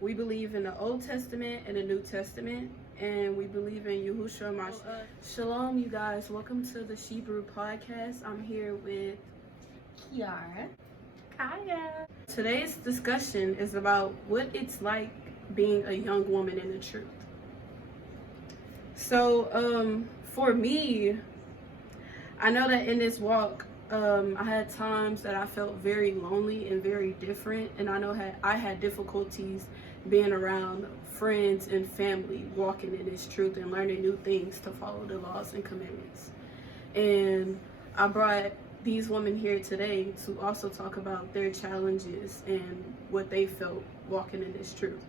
We believe in the Old Testament and the New Testament, and we believe in Yahushua Mashiach. Shalom, you guys. Welcome to the Hebrew podcast. I'm here with Kiara. Kaiya. Today's discussion is about what it's like being a young woman in the truth. So, for me, I know that in this walk, I had times that I felt very lonely and very different, and I know I had difficulties being around friends and family walking in this truth and learning new things to follow the laws and commandments. And I brought these women here today to also talk about their challenges and what they felt walking in this truth.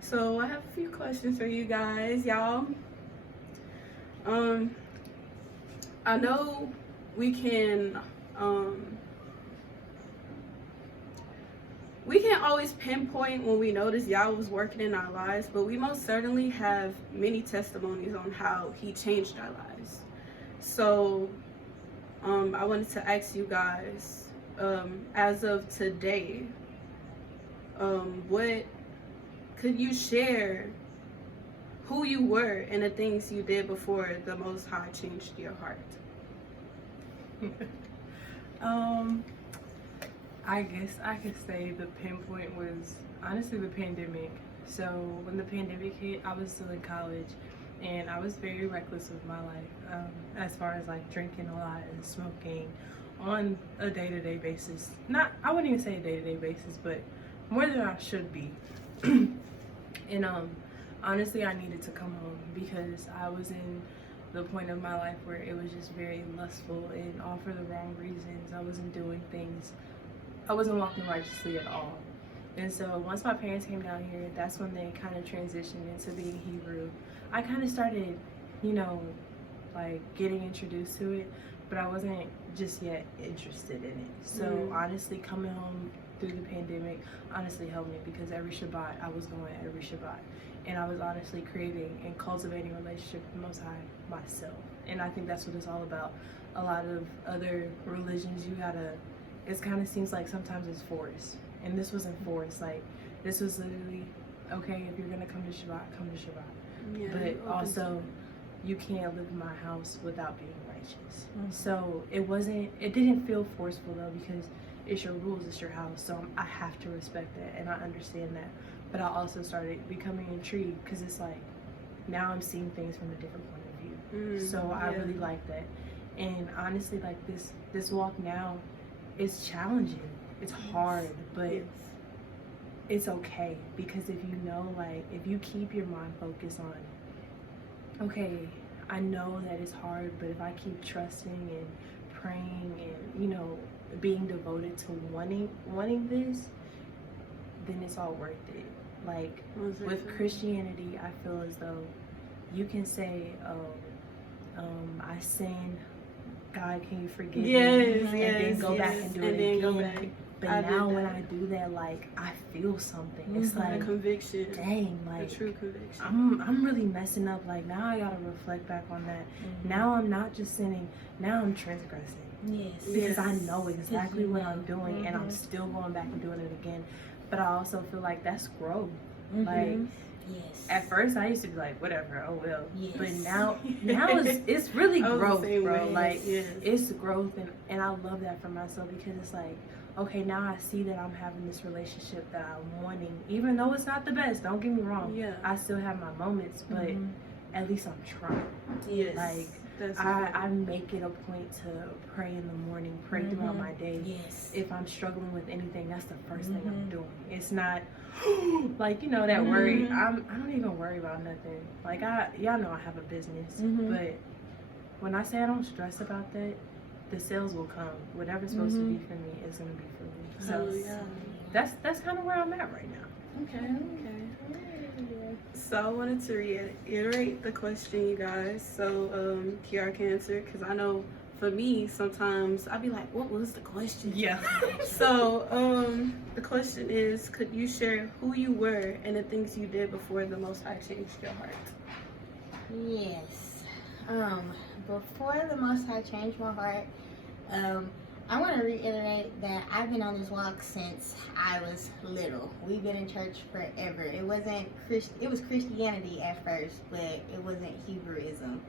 So I have a few questions for you guys, y'all. I know we can always pinpoint when we notice Yah was working in our lives, but we most certainly have many testimonies on how he changed our lives. So I wanted to ask you guys, as of today, what could you share who you were and the things you did before the Most High changed your heart? I guess I could say the pinpoint was honestly the pandemic. So when the pandemic hit, I was still in college and I was very reckless with my life, as far as like drinking a lot and smoking on a day-to-day basis. I wouldn't even say a day-to-day basis, but more than I should be. And honestly, I needed to come home because I was in the point of my life where it was just very lustful and all for the wrong reasons. I wasn't doing things, I wasn't walking righteously at all. And so once my parents came down here, that's when they kind of transitioned into being Hebrew. I kind of started, like getting introduced to it, but I wasn't just yet interested in it. So honestly, coming home through the pandemic honestly helped me because every Shabbat, I was going every Shabbat. And I was honestly creating and cultivating a relationship with the Most High myself. And I think that's what it's all about. A lot of other religions, it kind of seems like sometimes it's forced. And this wasn't forced. Like, this was literally, okay, if you're going to come to Shabbat, come to Shabbat. Yeah, but also, you can't live in my house without being righteous. So it didn't feel forceful though, because it's your rules, it's your house. So I have to respect that and I understand that. But I also started becoming intrigued because it's like, now I'm seeing things from a different point of view. So I really like that. And honestly, like this walk now is challenging. It's hard, but it's okay. Because if if you keep your mind focused on, okay, I know that it's hard, but if I keep trusting and praying and, being devoted to wanting this, then it's all worth it. Like with Christianity, I feel as though you can say, I sinned, God, can you forgive me? And then go back and do it again. But now when I do that, like, I feel something. It's like a conviction. Dang, like a true conviction. I'm really messing up. Like, now I gotta reflect back on that. Now I'm not just sinning. Now I'm transgressing. Yes. Because I know exactly what I'm doing, and I'm still going back and doing it again. But I also feel like that's growth. Like, at first I used to be like, whatever, oh well. But now it's really growth, bro. Like, it's growth, and I love that for myself because it's like, okay, now I see that I'm having this relationship that I'm wanting, even though it's not the best. Don't get me wrong. I still have my moments, but at least I'm trying. Like, I make it a point to pray in the morning, pray throughout my day. If I'm struggling with anything, that's the first thing I'm doing. It's not like, that worry. I don't even worry about nothing. Like, y'all know I have a business, but when I say I don't stress about that, the sales will come. Whatever's supposed to be for me is gonna be for me. So that's kind of where I'm at right now. Okay. So I wanted to reiterate the question, you guys. So Kiara can answer, because I know for me sometimes I'd be like, what was the question? So the question is, could you share who you were and the things you did before the Most High changed your heart? Yes. Before the Most High changed my heart, I want to reiterate that I've been on this walk since I was little. We've been in church forever. It wasn't it was Christianity at first, but it wasn't Hebrewism.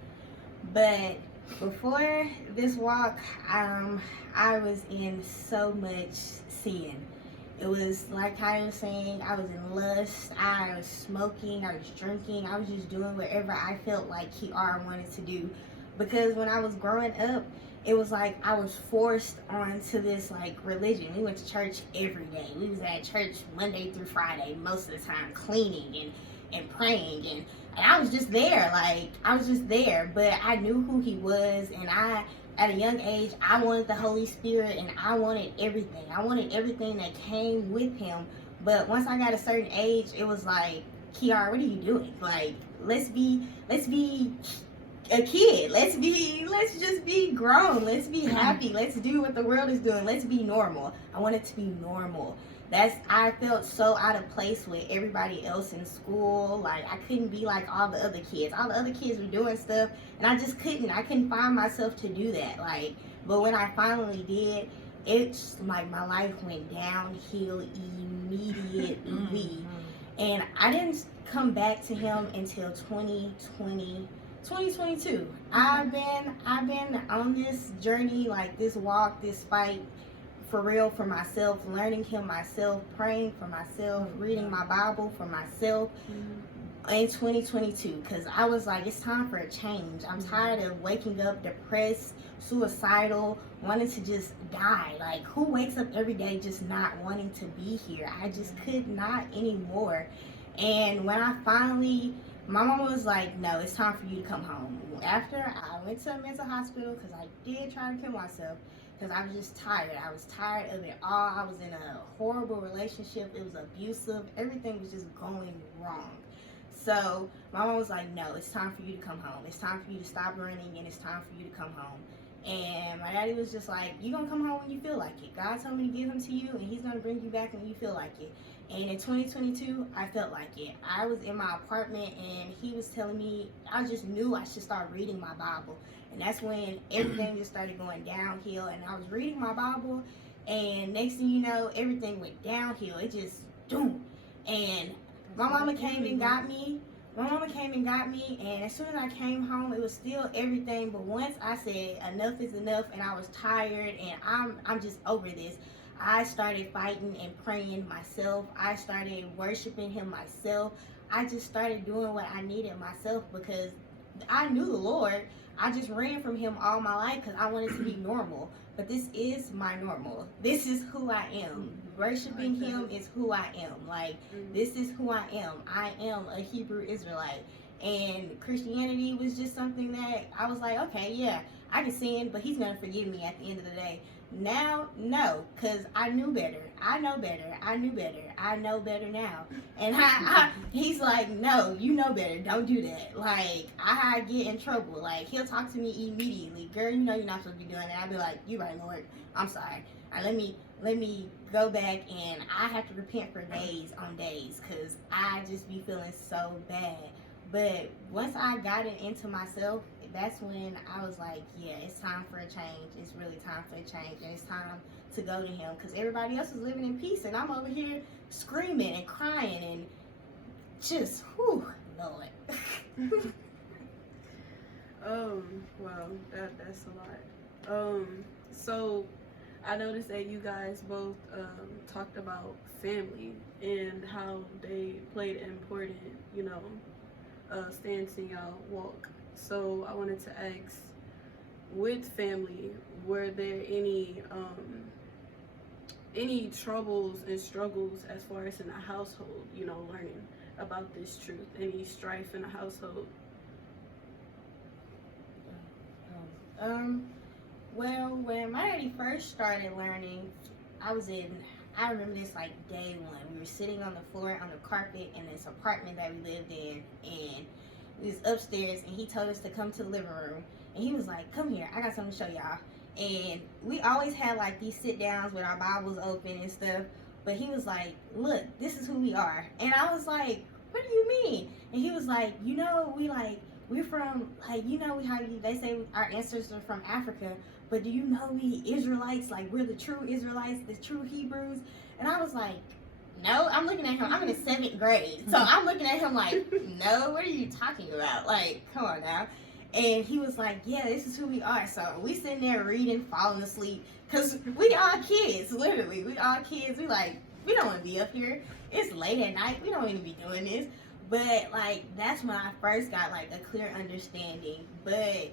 But before this walk, I was in so much sin. It was like I was saying, I was in lust, I was smoking, I was drinking, I was just doing whatever I felt like Kiara wanted to do. Because when I was growing up, it was like I was forced onto this like religion. We went to church every day. We was at church Monday through Friday most of the time, cleaning and praying, and I was just there. Like I was just there, but I knew who he was, and at a young age, I wanted the Holy Spirit, and I wanted everything. I wanted everything that came with him. But once I got a certain age, it was like, Kiara, what are you doing? Like, let's be a kid. Let's just be grown. Let's be happy. Let's do what the world is doing. Let's be normal. I want it to be normal. I felt so out of place with everybody else in school. Like I couldn't be like all the other kids. All the other kids were doing stuff, and I just couldn't. I couldn't find myself to do that. Like, but when I finally did, it's like my life went downhill immediately. And I didn't come back to him until 2022. I've been on this journey, like this walk, this fight for real for myself, learning him myself, praying for myself, reading my Bible for myself in 2022, because I was like, it's time for a change. I'm tired of waking up depressed, suicidal, wanting to just die. Like, who wakes up every day just not wanting to be here? I just could not anymore. And when I finally, my mama was like, no, it's time for you to come home. After I went to a mental hospital, because I did try to kill myself, because I was just tired. I was tired of it all. I was in a horrible relationship. It was abusive. Everything was just going wrong. So my mom was like, no, it's time for you to come home. It's time for you to stop running, and it's time for you to come home. And my daddy was just like, you're going to come home when you feel like it. God told me to give him to you, and he's going to bring you back when you feel like it. And in 2022, I felt like it. I was in my apartment, and he was telling me, I just knew I should start reading my Bible. And that's when everything just started going downhill. And I was reading my Bible, and next thing you know, everything went downhill. It just, boom. And my mama came and got me. And as soon as I came home, it was still everything. But once I said enough is enough, and I was tired, and I'm just over this, I started fighting and praying myself. I started worshiping him myself. I just started doing what I needed myself, because I knew the Lord. I just ran from him all my life because I wanted to be normal. But this is my normal. This is who I am. Worshiping him is who I am. Like, this is who I am. I am a Hebrew Israelite. And Christianity was just something that I was like, okay, yeah, I can sin, but he's going to forgive me at the end of the day. Now, no, because I knew better. I know better. I knew better. I know better now. And he's like, no, you know better. Don't do that. Like, I get in trouble. Like, he'll talk to me immediately. Girl, you know you're not supposed to be doing that. I'll be like, you right, Lord. I'm sorry. Let me go back, and I have to repent for days on days, because I just be feeling so bad. But once I got it into myself, that's when I was like, yeah, it's time for a change. It's really time for a change, and it's time to go to him, because everybody else is living in peace, and I'm over here screaming and crying and just, whew, Lord. Well, that's a lot. So I noticed that you guys both talked about family and how they played an important, stance in y'all walk. So I wanted to ask, with family, were there any troubles and struggles as far as in the household, learning about this truth? Any strife in the household? Well, when my daddy first started learning, I remember this like day one. We were sitting on the floor on the carpet in this apartment that we lived in, and we was upstairs, and he told us to come to the living room, and he was like, come here, I got something to show y'all. And we always had like these sit downs with our Bibles open and stuff, but he was like, look, this is who we are. And I was like, what do you mean? And he was like, we're from, like, how they say our ancestors are from Africa, but do you know we Israelites, like we're the true Israelites, the true Hebrews? And I was like, no. I'm looking at him, I'm in the 7th grade, so I'm looking at him like, no, what are you talking about? Like, come on now. And he was like, yeah, this is who we are. So we sitting there reading, falling asleep, because we all kids, literally. We all kids. We like, we don't want to be up here. It's late at night. We don't even be doing this. But, like, that's when I first got, like, a clear understanding. But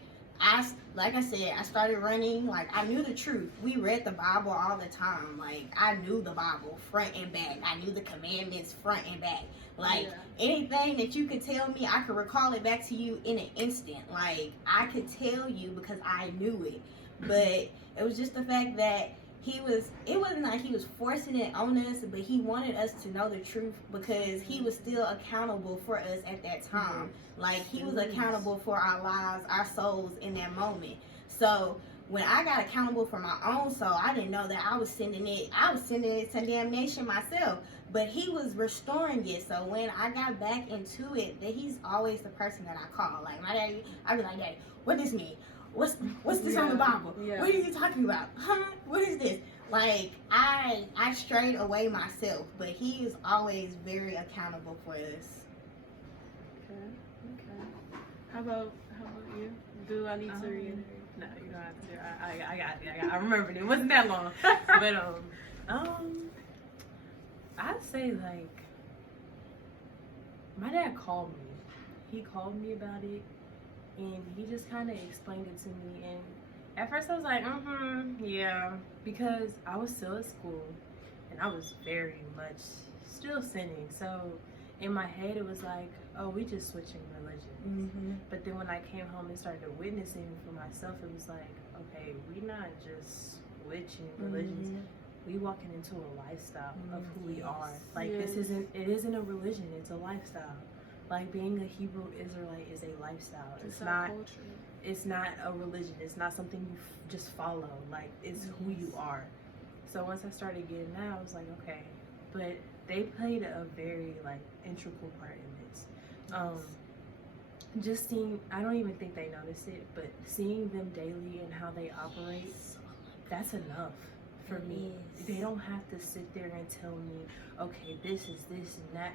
like I said, I started running. Like, I knew the truth. We read the Bible all the time. Like, I knew the Bible front and back. I knew the commandments front and back. Like, anything that you could tell me, I could recall it back to you in an instant. Like, I could tell you because I knew it. But it was just the fact that it wasn't like he was forcing it on us, but he wanted us to know the truth because he was still accountable for us at that time. Like, he was accountable for our lives, our souls in that moment. So when I got accountable for my own soul, I didn't know that I was sending it to damnation myself. But he was restoring it. So when I got back into it, that he's always the person that I call. Like, my daddy, I'd be like, Daddy, what does this mean? What's this on the Bible? What are you talking about? Huh? What is this? Like, I strayed away myself, but he is always very accountable for us. Okay. How about you? Do I need to reiterate? No, you don't have to. I got it. I remembered it. It wasn't that long. But I'd say, like, my dad called me. He called me about it. And he just kind of explained it to me. And at first I was like, yeah. Because I was still at school. And I was very much still sinning. So in my head it was like, oh, we just switching religions. But then when I came home and started witnessing for myself, it was like, okay, we not just switching religions. We walking into a lifestyle of who we are. Like, it isn't a religion, it's a lifestyle. Like, being a Hebrew Israelite is a lifestyle. It's not a religion. It's not something you just follow. Like, it's who you are. So once I started getting that, I was like, okay. But they played a very, like, integral part in this. Just seeing, I don't even think they notice it, but seeing them daily and how they operate, that's enough for me. They don't have to sit there and tell me, okay, this is this and that.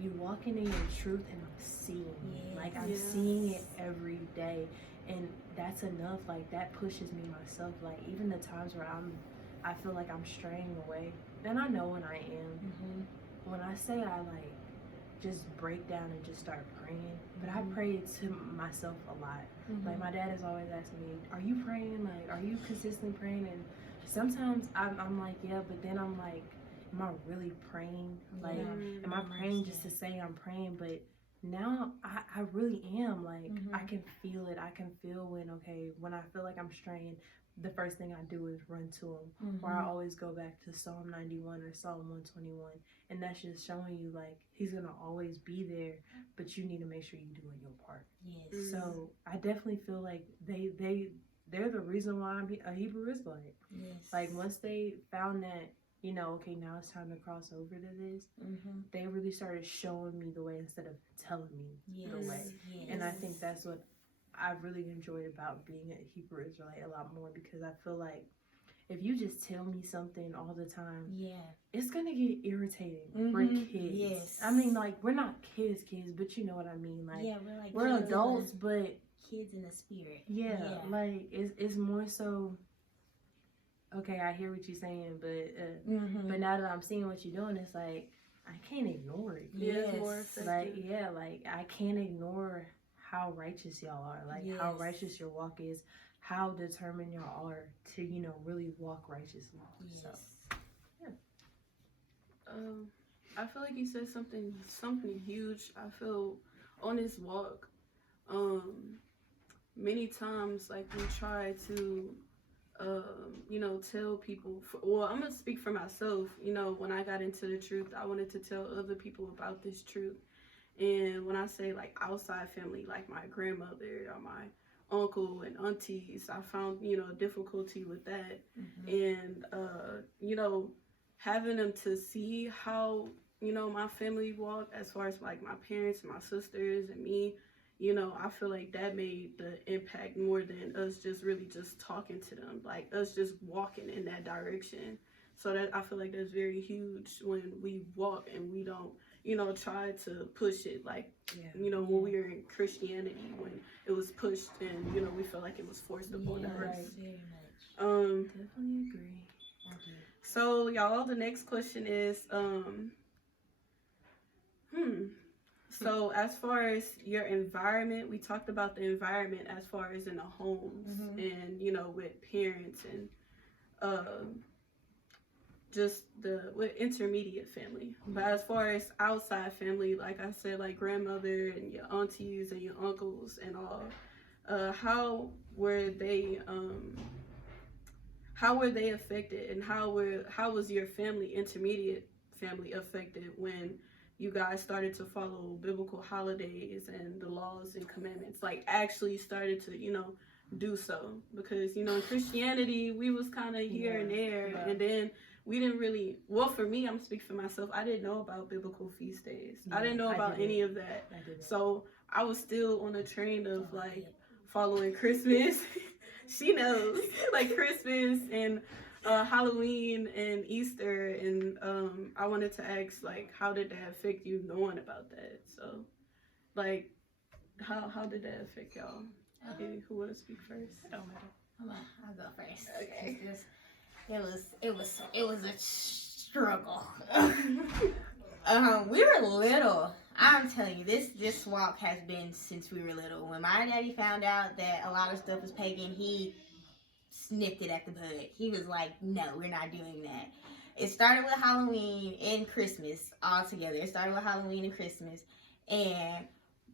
You walking in your truth and I'm seeing it. Like, I'm seeing it every day. And that's enough. Like, that pushes me myself. Like, even the times where I feel like I'm straying away. And I know when I am. When I say I, like, just break down and just start praying. But I pray to myself a lot. Like, my dad is always asking me, are you praying? Like, are you consistently praying? And sometimes I'm like, yeah. But then I'm like, am I really praying? Like, am I praying just to say I'm praying? But now I really am. Like, I can feel it. I can feel when I feel like I'm straying, the first thing I do is run to him. Or I always go back to Psalm 91 or Psalm 121. And that's just showing you, like, he's going to always be there, but you need to make sure you're doing your part. So I definitely feel like they're the reason why I'm a Hebrew Israelite. Like, once they found that, you know, okay, now it's time to cross over to this, they really started showing me the way instead of telling me the way. And I think that's what I really enjoyed about being a Hebrew Israelite a lot more, because I feel like if you just tell me something all the time, it's going to get irritating. We're kids. I mean, like, we're not kids, but you know what I mean. Like, we're adults, but kids in the spirit. Like, it's more so, okay, I hear what you're saying, but now that I'm seeing what you're doing, it's like, I can't ignore it. Like, I can't ignore how righteous y'all are. Like, how righteous your walk is, how determined y'all are to, you know, really walk righteously. So, I feel like you said something huge. I feel on this walk, many times, like, we try to you know, tell people, I'm gonna speak for myself. You know, when I got into the truth, I wanted to tell other people about this truth. And when I say, like, outside family, like my grandmother or my uncle and aunties, I found, you know, difficulty with that. And you know, having them to see how, you know, my family walk, as far as, like, my parents, my sisters, and me, I feel like that made the impact more than us just really just talking to them, like us just walking in that direction. So that I feel like that's very huge when we walk and we don't, try to push it like, when we were in Christianity, when it was pushed and, we felt like it was forced upon us. Right. Very much. Definitely agree. So y'all, the next question is, so as far as your environment, we talked about the environment as far as in the homes and, with parents and just with intermediate family. But as far as outside family, like I said, like grandmother and your aunties and your uncles and all, how were they affected, and how was your intermediate family affected when you guys started to follow biblical holidays and the laws and commandments, like actually started to do so? Because in Christianity we was kind of here and there, and then we didn't really, well, for me, I'm speaking for myself, I didn't know about biblical feast days. I didn't know about any of that. So I was still on a train of like following Christmas. She knows, like Christmas and Halloween and Easter, and I wanted to ask, like, how did that affect you knowing about that? So, like, how did that affect y'all? Okay, who want to speak first? Don't matter. I'll go first. Okay. It was a struggle. We were little. I'm telling you, this walk has been since we were little. When my daddy found out that a lot of stuff was pagan, he snipped it at the bud. He was like, no, we're not doing that. It started with Halloween and Christmas all together. It started with Halloween and Christmas. And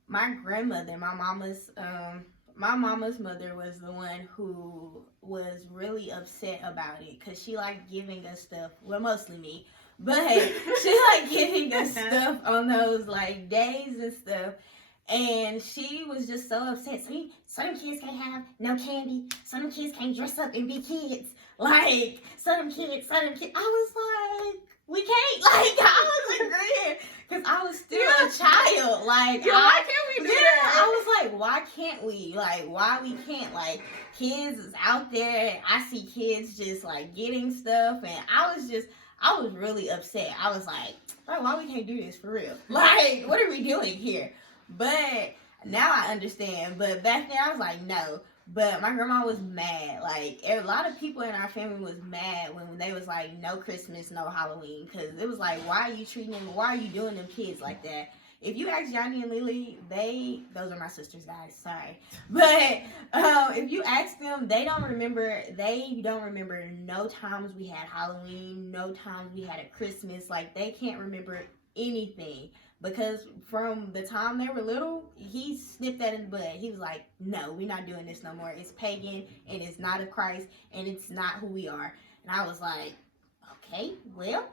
my grandmother, my mama's mother was the one who was really upset about it, because she liked giving us stuff. Well, mostly me. But she liked giving us stuff on those like days and stuff. And she was just so upset. So some kids can't have no candy. Some kids can't dress up and be kids. Like, some kids. I was like, we can't. Like, I was agreeing. Because I was still a child. Like, why can't we do that? I was like, why can't we? Like, why we can't? Like, kids is out there. I see kids just, like, getting stuff. And I was really upset. I was like, why we can't do this for real? Like, what are we doing here? But now I understand. But back then I was like, no. But my grandma was mad. Like, a lot of people in our family was mad when they was like, no Christmas, no Halloween. Because it was like, why are you doing them kids like that? If you ask Johnny and Lily, those are my sisters, guys, sorry. But if you ask them, they don't remember no times we had Halloween, no times we had a Christmas. Like, they can't remember anything. Because from the time they were little, he snipped that in the bud. He was like, no, we're not doing this no more. It's pagan, and it's not of Christ, and it's not who we are. And I was like, okay, well,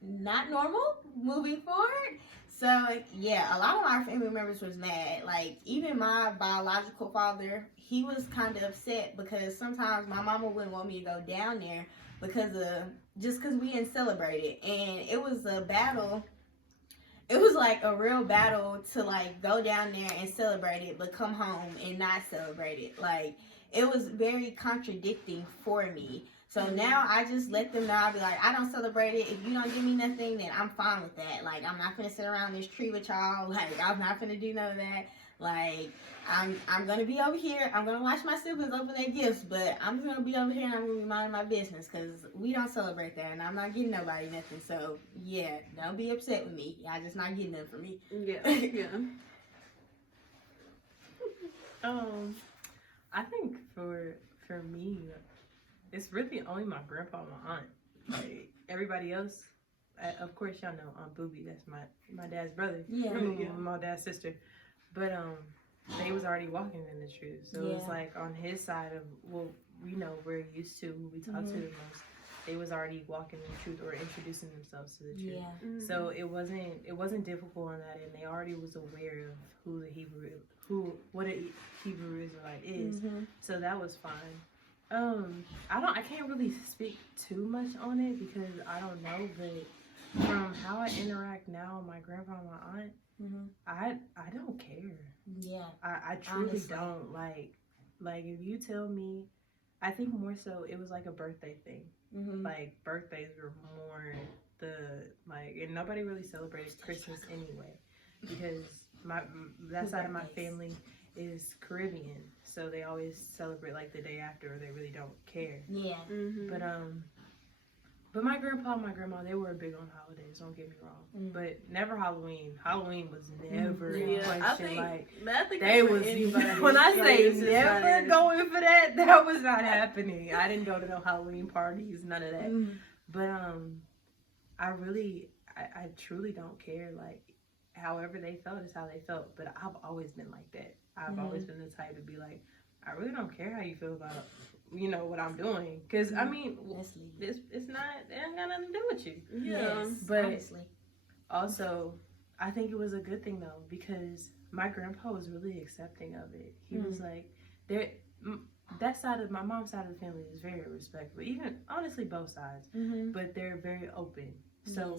not normal, moving forward. So, yeah, a lot of my family members was mad. Like, even my biological father, he was kind of upset because sometimes my mama wouldn't want me to go down there because we didn't celebrate it. And it was a battle. It was like a real battle to like go down there and celebrate it, but come home and not celebrate it. Like, it was very contradicting for me. So now I just let them know. I'll be like, I don't celebrate it. If you don't give me nothing, then I'm fine with that. Like, I'm not gonna sit around this tree with y'all. Like, I'm not gonna do none of that. Like, I'm gonna be over here. I'm gonna watch my siblings open their gifts, but I'm just gonna be over here and I'm gonna be minding my business because we don't celebrate that, and I'm not getting nobody nothing. So yeah, don't be upset with me. Y'all just not getting nothing from me. Yeah. I think for me, it's really only my grandpa and my aunt. Like, everybody else, of course, y'all know Aunt Booby. That's my dad's brother. Yeah. My dad's sister. But they was already walking in the truth. So it was like on his side of, well, we're used to who we talk to the most. They was already walking in the truth or introducing themselves to the truth. Yeah. Mm-hmm. So it wasn't difficult on that, and they already was aware of what a Hebrew Israelite is. Mm-hmm. So that was fine. I can't really speak too much on it because I don't know, but from how I interact now with my grandpa and my aunt, I don't care. Yeah. I truly Honestly. don't like if you tell me, I think more so it was like a birthday thing. Mm-hmm. Like birthdays were more the like, and nobody really celebrated Christmas anyway, because that side of my family is Caribbean, so they always celebrate like the day after, or they really don't care. Yeah. Mm-hmm. But my grandpa and my grandma, they were big on holidays, don't get me wrong. But never Halloween. Halloween was never in question. I think they that's for was anybody. when I Like, say it's just never not- going for that was not happening. I didn't go to no Halloween parties, none of that. But I truly don't care. Like, however they felt is how they felt. But I've always been like that. I've always been the type to be like, I really don't care how you feel about, what I'm doing. Because, I mean, it's not, it ain't got nothing to do with you. Yeah. Yes, But honestly. also, I think it was a good thing, though, because my grandpa was really accepting of it. He was like, that side of my mom's side of the family is very respectful, even honestly both sides, but they're very open. So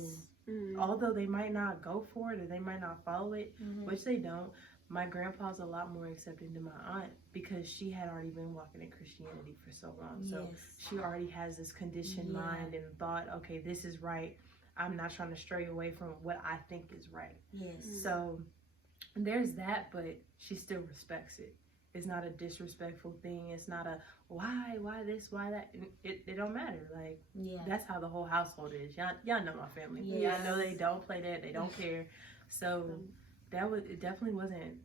although they might not go for it or they might not follow it, which they don't, my grandpa's a lot more accepting than my aunt, because she had already been walking in Christianity for so long. So she already has this conditioned mind and thought, okay, this is right. I'm not trying to stray away from what I think is right. Yes. So there's that, but she still respects it. It's not a disrespectful thing. It's not a why this, why that. It don't matter. Like, that's how the whole household is. Y'all know my family. Y'all know they don't play that. They don't care. So it definitely wasn't.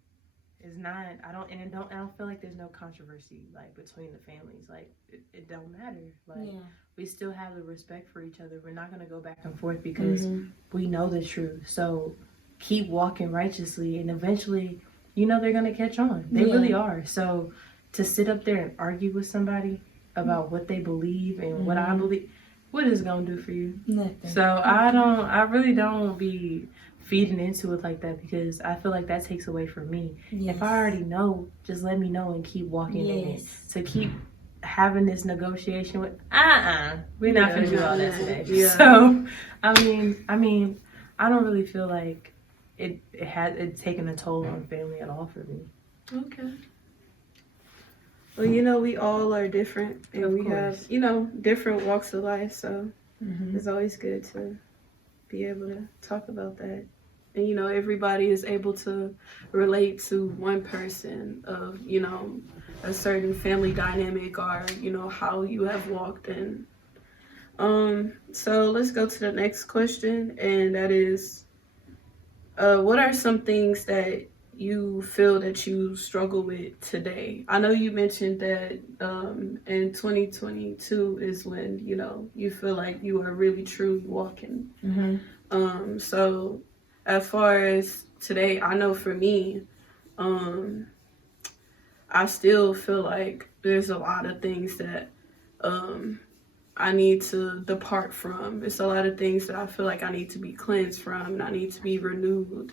It's not. I don't feel like there's no controversy like between the families. Like it don't matter. Like we still have the respect for each other. We're not gonna go back and forth because we know the truth. So keep walking righteously, and eventually, they're gonna catch on. They really are. So to sit up there and argue with somebody about what they believe and what I believe, what is it gonna do for you? Nothing. So I really don't be feeding into it like that, because I feel like that takes away from me. If I already know, just let me know and keep walking in it. To keep having this negotiation with we're not gonna do all that today. So I mean I don't really feel like it's taken a toll on family at all for me. Okay. Well, we all are different, and we have, different walks of life, so it's always good to be able to talk about that. And, everybody is able to relate to one person of, a certain family dynamic, or, how you have walked in. So let's go to the next question, and that is, what are some things that you feel that you struggle with today? I know you mentioned that in 2022 is when, you feel like you are really truly walking. So as far as today, I know for me, I still feel like there's a lot of things that I need to depart from. It's a lot of things that I feel like I need to be cleansed from, and I need to be renewed.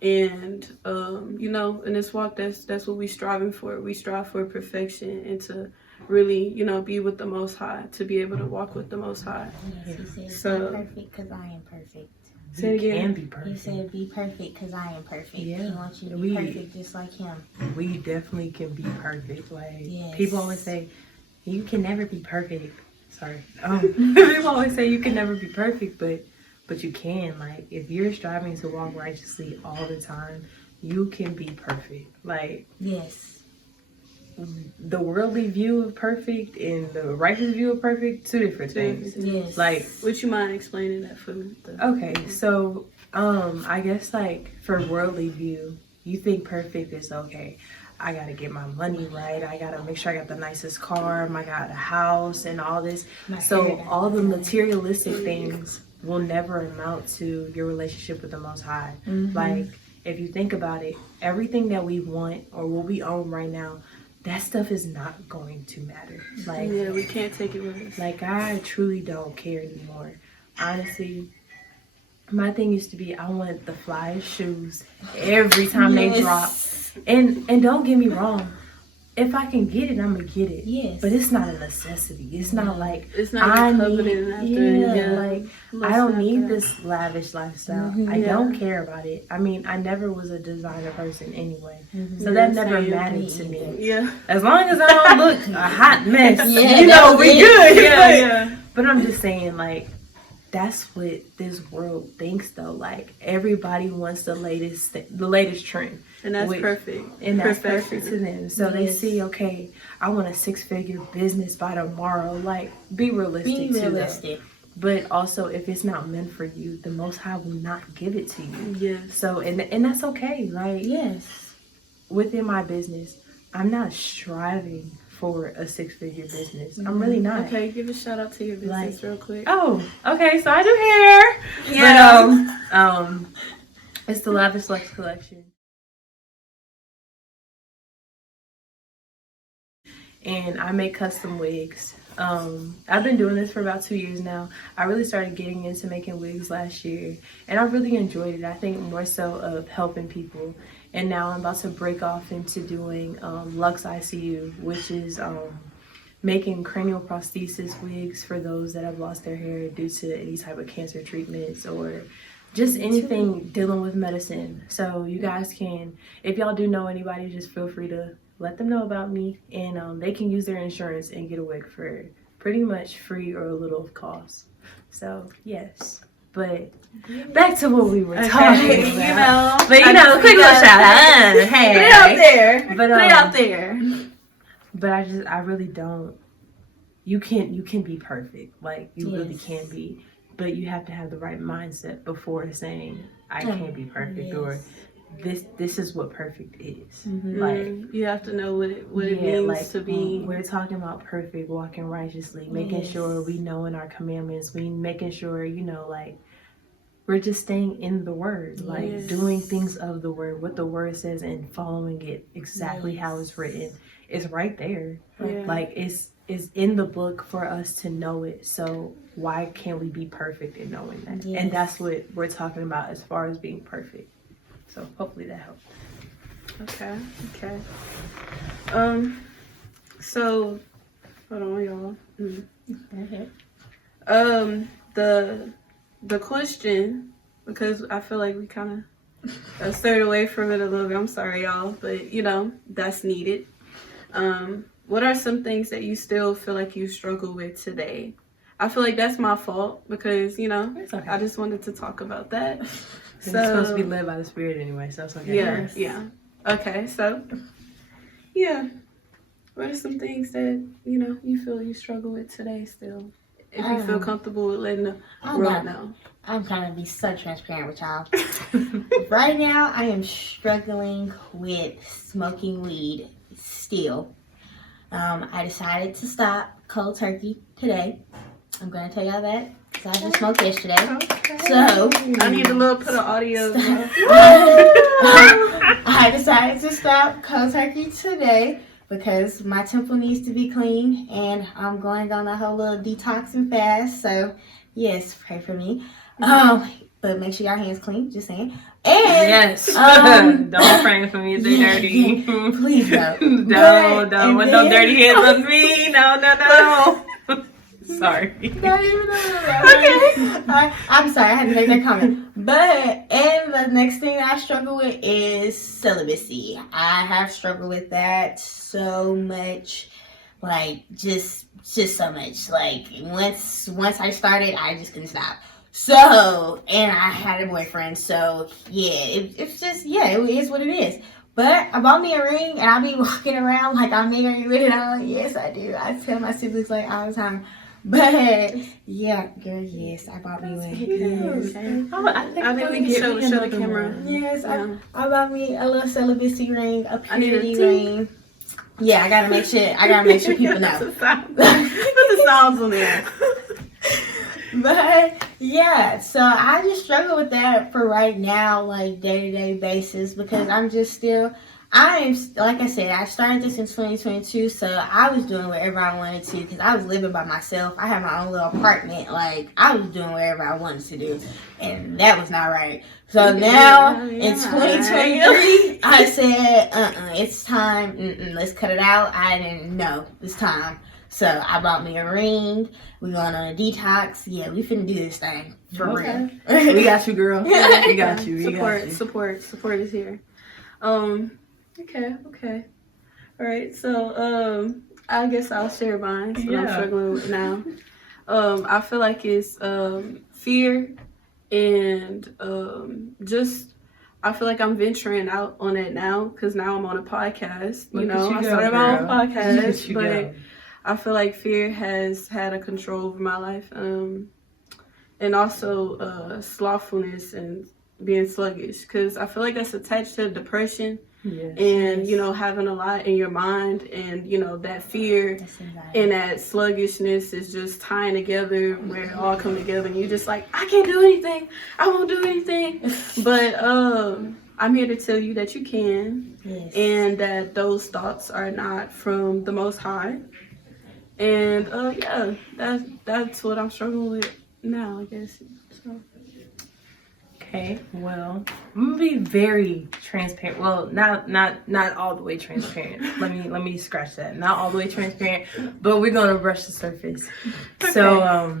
And in this walk, that's what we're striving for. We strive for perfection, and to really, be with the Most High, to be able to walk with the Most High. Yes, he said, be perfect because I am perfect. You can be perfect. He said, be perfect because I am perfect. Yeah. He wants you to be perfect just like him. We definitely can be perfect. Like, people always say, you can never be perfect. Sorry. People always say you can never be perfect, but you can. Like, if you're striving to walk righteously all the time, you can be perfect. Like, the worldly view of perfect and the righteous view of perfect, two different things. Yes. Like, would you mind explaining that for me? Okay, so I guess like for worldly view, you think perfect is okay. I gotta get my money right. I gotta make sure I got the nicest car. I got a house and all this. So all the materialistic things will never amount to your relationship with the Most High. Like, if you think about it, everything that we want or what we own right now, that stuff is not going to matter. Like, we can't take it with us. Like, I truly don't care anymore. Honestly, my thing used to be, I want the flyest shoes every time they drop. And don't get me wrong, if I can get it, I'm gonna get it. Yes. But it's not a necessity. It's not like It's not I coveted need. after. Yeah, like I don't need that. this lavish lifestyle. Mhm. I Yeah. don't care about it. I mean, I never was a designer person anyway, Mhm. so that never Same. mattered to me. Yeah. As long as I don't look a hot mess, Yeah, you know, that's we it. good. Yeah. But I'm just saying, like, that's what this world thinks, though. Like, everybody wants the latest trend, And that's Wait. perfect. and that's Perfection. perfect to them. So they Yes. see, okay, I want a 6-figure business by tomorrow. Like, be realistic, Be too, though. realistic. But also, if it's not meant for you, the Most High will not give it to you. Yes. So, and that's okay. Like, Yes. within my business, I'm not striving for a 6-figure business. I'm really not. Okay, give a shout out to your business real quick. Oh, okay. So I do hair. Yeah. But it's the Lavish Lux collection, and I make custom wigs. I've been doing this for about 2 years now. I really started getting into making wigs last year, and I really enjoyed it. I think more so of helping people. And now I'm about to break off into doing Lux ICU, which is making cranial prosthesis wigs for those that have lost their hair due to any type of cancer treatments or just anything dealing with medicine. So you guys can, if y'all do know anybody, just feel free to let them know about me, and they can use their insurance and get a wig for pretty much free or a little cost. So yes, but back to what we were talking about. But quick little shout out. Hey, Put it out there. But, Put it out there. But I really don't. You can be perfect. Like, you really Yes. can be. But you have to have the right mindset before saying, I can't be perfect, or this is what perfect is. Like, You have to know what it means to be. We're talking about perfect, walking righteously, making sure we know in our commandments, we making sure, like, we're just staying in the word, like doing things of the word, what the word says, and following it exactly how it's written. It's right there. Yeah. Like, it's in the book for us to know it. So why can't we be perfect in knowing that? Yes. And that's what we're talking about as far as being perfect. So hopefully that helped. Okay. So hold on, y'all. The question, because I feel like we kind of stirred away from it a little bit. I'm sorry, y'all, but that's needed. What are some things that you still feel like you struggle with today? I feel like that's my fault because It's okay. I just wanted to talk about that. It's supposed to be led by the Spirit anyway, so it's okay. Yeah. Okay, so what are some things that you feel you struggle with today still? If you feel comfortable with letting the world know. I'm gonna be so transparent with y'all. Right now, I am struggling with smoking weed still. I decided to stop cold turkey today. I'm gonna tell y'all that because I just smoked yesterday. Okay. So I need a little put of audio. I decided to stop cold turkey today because my temple needs to be clean, and I'm going on a whole little detox and fast. So yes, pray for me. But make sure your hands clean. Just saying. And yes. Don't pray for me if they're dirty. Yeah, please don't. Don't want no dirty hands on me. No. Sorry. Not even okay. I'm sorry, I had to make that comment. But, and the next thing that I struggle with is celibacy. I have struggled with that so much. Like, just so much. Like, once I started, I just couldn't stop. So, and I had a boyfriend, so it's just, it is what it is. But I bought me a ring, and I'll be walking around like I'm married with it on. Yes, I do. I tell my siblings like all the time. But yeah, girl, yes, I bought me one. Yes. I think we can show the camera. Yes, I bought me a little celibacy ring, a purity ring. Yeah, I gotta make sure people know. Put the sounds on there. But yeah, so I just struggle with that for right now, like day-to-day basis, because I'm just still, like I said, I started this in 2022, so I was doing whatever I wanted to because I was living by myself. I had my own little apartment. Like, I was doing whatever I wanted to do, and that was not right. So now, in 2023, I said, it's time. Let's cut it out. I didn't know it's time. So I bought me a ring. We going on a detox. Yeah, we finna do this thing for real. We got you, girl. We got you. Support is here. Okay. All right. So, I guess I'll share mine. So I'm struggling with now. I feel like it's fear and just I feel like I'm venturing out on it now because now I'm on a podcast. I started my own podcast, but I feel like fear has had a control over my life, and also slothfulness and being sluggish because I feel like that's attached to depression. Yes. And having a lot in your mind, and that fear and that sluggishness is just tying together where it all come together, and you're just like, I can't do anything, I won't do anything. But I'm here to tell you that you can, and that those thoughts are not from the Most High. And that's what I'm struggling with now, I guess. So. Okay, well, I'm gonna be very transparent. Well, not all the way transparent. Let me scratch that. Not all the way transparent, but we're gonna brush the surface. Okay. So,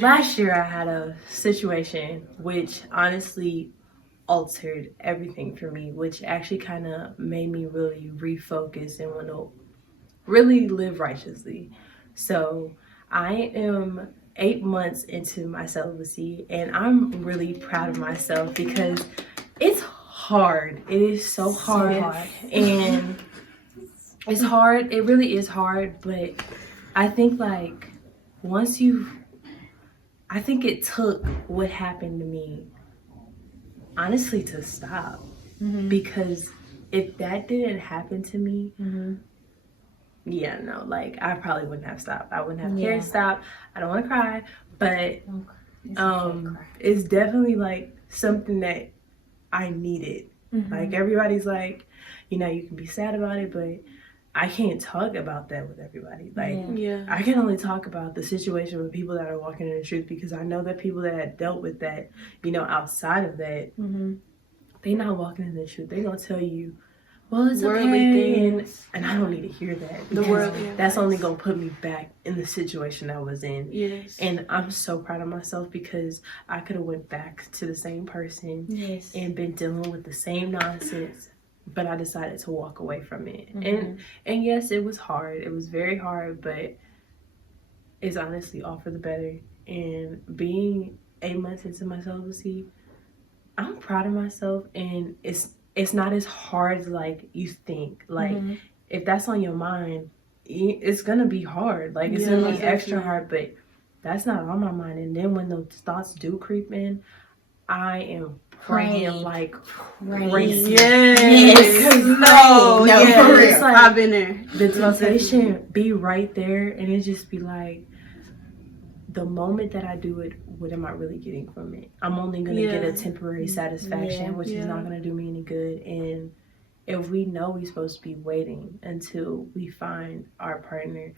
last year I had a situation which honestly altered everything for me, which actually kind of made me really refocus and want to really live righteously. So, I am 8 months into my celibacy, and I'm really proud of myself because it's hard. It is so hard. And it's hard. It really is hard, but I think like I think it took what happened to me honestly to stop. Because if that didn't happen to me, I probably wouldn't have stopped. I wouldn't have cared to stop. I don't want to cry, but it's definitely like something that I needed. Like everybody's like, you can be sad about it, but I can't talk about that with everybody. Like I can only talk about the situation with people that are walking in the truth, because I know that people that have dealt with that, outside of that, they're not walking in the truth. They're gonna tell you, well, it's okay, and I don't need to hear that. The world, that's only gonna put me back in the situation I was in. Yes. And I'm so proud of myself because I could have went back to the same person and been dealing with the same nonsense, but I decided to walk away from it. And yes, it was hard. It was very hard, but it's honestly all for the better. And being 8 months into my celibacy, I'm proud of myself, and it's not as hard as like you think. Like if that's on your mind, it's gonna be hard. Like it's gonna be extra hard, but that's not on my mind. And then when those thoughts do creep in, I am praying like crazy. No, for real. Like, I've been there. The temptation be right there, and it just be like, the moment that I do it, what am I really getting from it? I'm only going to get a temporary satisfaction, which is not going to do me any good. And if we know we're supposed to be waiting until we find our partner,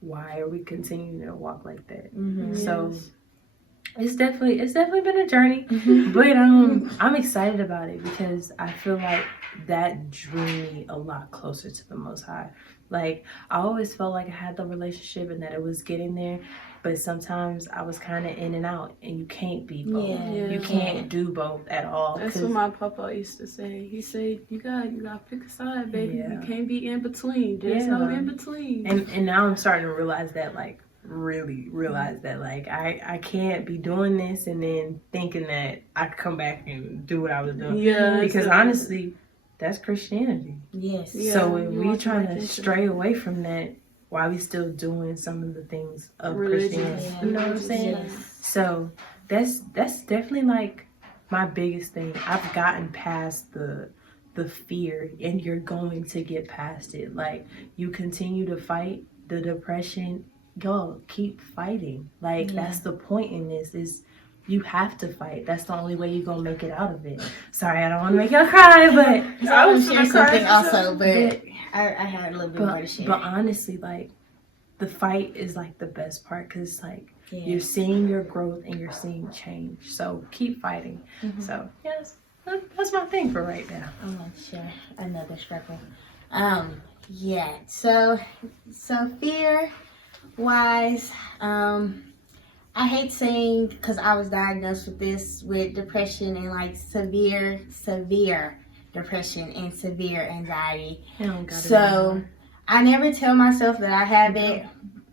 why are we continuing to walk like that? So it's definitely been a journey, but I'm excited about it because I feel like that drew me a lot closer to the Most High. Like I always felt like I had the relationship and that it was getting there, but sometimes I was kind of in and out, and you can't be both. You can't do both at all. That's what my papa used to say. He said, you gotta pick a side, baby. You can't be in between. There's no in between. And now I'm starting to realize that, like, really realize that, like, I can't be doing this and then thinking that I could come back and do what I was doing. Because honestly, that's Christianity. So if we trying to stray away from that, why we still doing some of the things of Christianity? You know what I'm saying? So that's definitely like my biggest thing. I've gotten past the fear, and you're going to get past it. Like, you continue to fight the depression. Go keep fighting. Like that's the point in this, is you have to fight. That's the only way you're gonna make it out of it. Sorry, I don't want to make y'all cry, but I was share something cry. also, but I had a little bit more to share. But honestly, like, the fight is like the best part, because it's like Yeah. you're seeing your growth and you're seeing change. So keep fighting. So yes, that's my thing for right now. I want to share another struggle. Yeah. So fear wise, I hate saying, because I was diagnosed with depression and like severe depression and severe anxiety. So I never tell myself that I have it.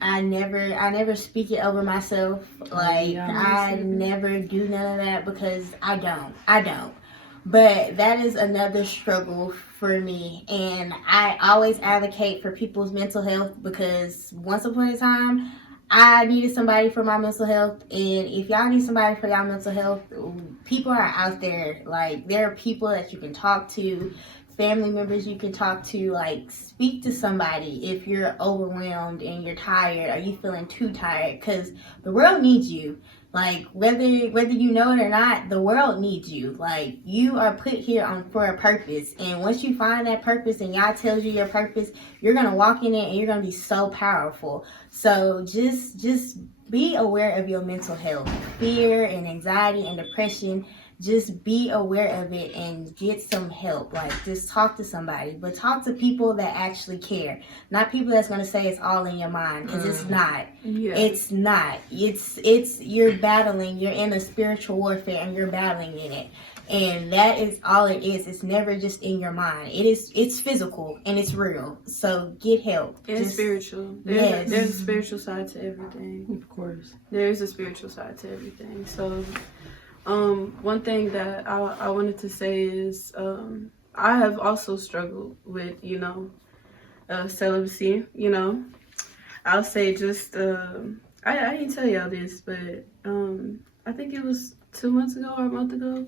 I never speak it over myself. Like, I never do none of that, because I don't. But that is another struggle for me, and I always advocate for people's mental health, because once upon a time I needed somebody for my mental health, and if y'all need somebody for y'all mental health, people are out there. Like, there are people that you can talk to, family members you can talk to. Like, speak to somebody if you're overwhelmed and you're tired, or you feeling too tired, because the world needs you. Like, whether you know it or not, the world needs you. Like, you are put here for a purpose, and once you find that purpose and God tells you your purpose, you're gonna walk in it and you're gonna be so powerful. So just be aware of your mental health, fear and anxiety and depression. Just be aware of it and get some help. Like, just talk to somebody, but talk to people that actually care. Not people that's going to say it's all in your mind, because it's not. Yeah. It's not. It's you're battling. You're in a spiritual warfare and you're battling in it. And that is all it is. It's never just in your mind. It's physical and it's real. So get help. It's spiritual. There's a spiritual side to everything. Of course. There's a spiritual side to everything. So one thing that I wanted to say is I have also struggled with, celibacy. I'll say just I didn't tell y'all this, but I think it was 2 months ago or a month ago.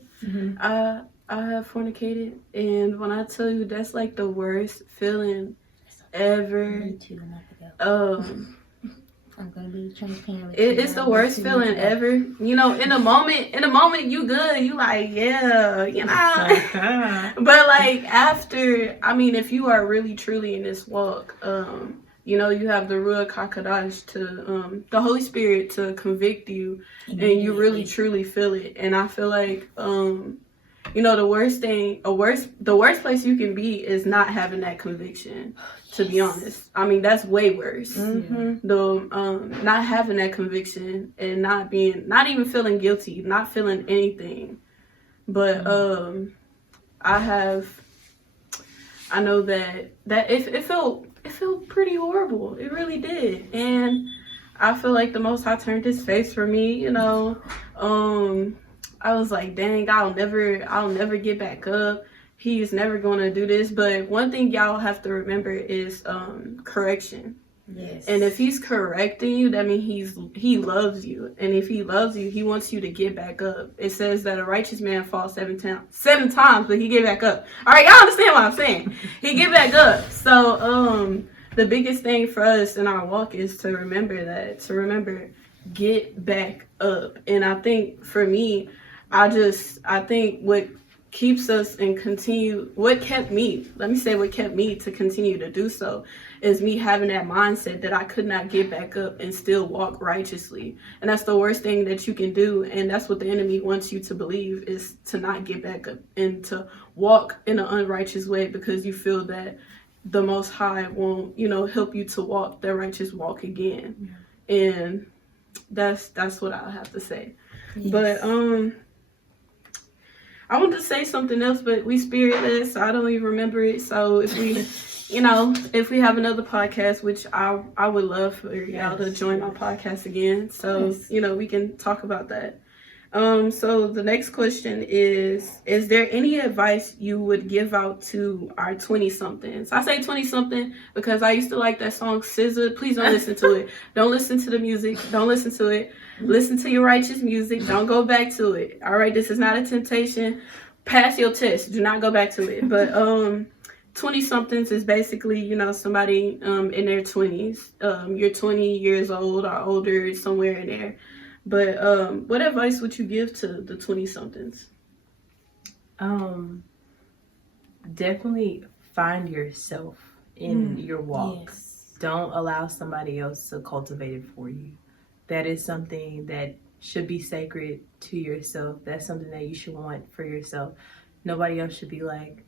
I have fornicated, and when I tell you, that's like the worst feeling ever. Me too, a month ago. I'm gonna be transparent with you. It's the worst feeling ever. In the moment you good, you like, but like after, if you are really truly in this walk, you have the Ruach HaKodesh to the Holy Spirit to convict you, and you really truly feel it. And I feel like the worst place you can be is not having that conviction. To be honest, that's way worse. The not having that conviction and not even feeling guilty, not feeling anything. But I know that it felt pretty horrible. It really did, and I feel like the Most High turned His face for me. I was like, dang, I'll never get back up. He's never going to do this. But one thing y'all have to remember is correction. Yes. And if He's correcting you, that means He loves you. And if He loves you, He wants you to get back up. It says that a righteous man falls 7 times, but he get back up. All right, y'all understand what I'm saying? He get back up. So the biggest thing for us in our walk is to remember get back up. And I think for me, I think what keeps us and what kept me to continue to do so is me having that mindset that I could not get back up and still walk righteously. And that's the worst thing that you can do, and that's what the enemy wants you to believe, is to not get back up and to walk in an unrighteous way, because you feel that the Most High won't help you to walk the righteous walk again. And that's what I have to say. Yes. But I wanted to say something else, but we spiritless, so I don't even remember it. So if we, if we have another podcast, which I would love for y'all to join my podcast again. So, we can talk about that. So the next question is there any advice you would give out to our 20-somethings? I say 20-something because I used to like that song SZA. Please don't listen to it. Don't listen to the music. Don't listen to it. Listen to your righteous music. Don't go back to it. All right, this is not a temptation. Pass your test. Do not go back to it. But 20-somethings is basically, somebody in their 20s. You're 20 years old or older, somewhere in there. But what advice would you give to the 20-somethings? Definitely find yourself in your walk. Yes. Don't allow somebody else to cultivate it for you. That is something that should be sacred to yourself. That's something that you should want for yourself. Nobody else should be like,